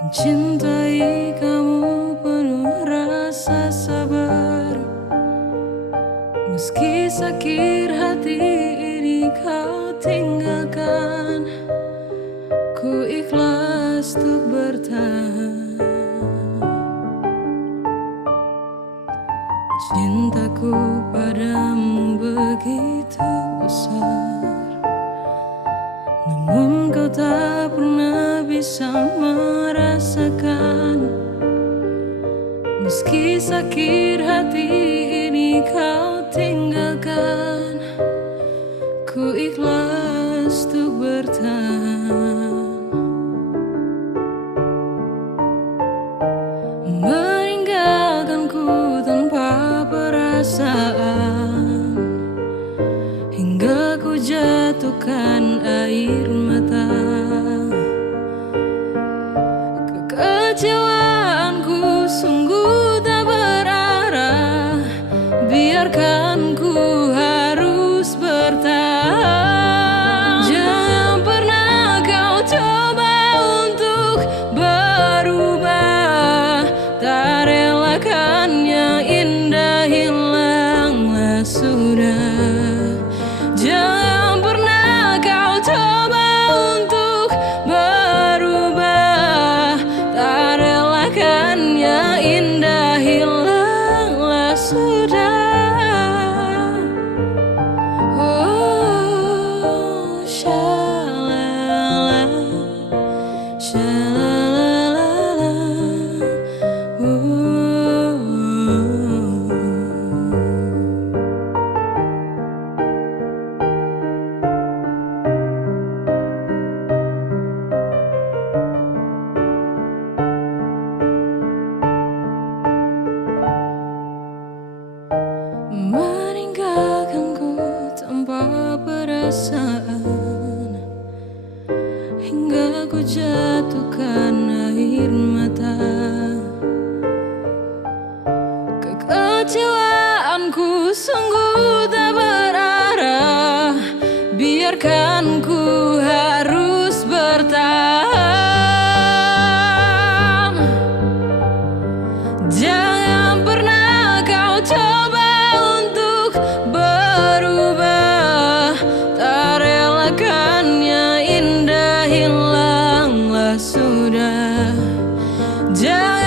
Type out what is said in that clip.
Mencintai kamu penuh rasa sabar, meski sakit hati ini kau tinggalkan. Ku ikhlas untuk bertahan. Cintaku padamu begitu besar, namun kau tak pernah bisa merasakan. Meski sakit hati ini kau tinggalkan, ku ikhlas untuk bertahan. Meninggalkanku tanpa perasaan, hingga ku jatuhkan air mata. Kekecewaanku sungguh tak berarah, biarkan ku harus bertahan. Jangan pernah kau coba untuk berubah, tak relakan yang indah hilanglah sudah. Jangan pernah kau coba untuk berubah, tak relakan yang indah hilanglah sudah. Oh, shalala, shalala, meninggalkanku tanpa perasaan, hingga ku jatuhkan air mata. Kekecewaanku sungguh tak berarah, biarkan ku harus bertahan. Jangan pernah kau coba untuk berubah, tak relakan yang indah hilanglah sudah. Jangan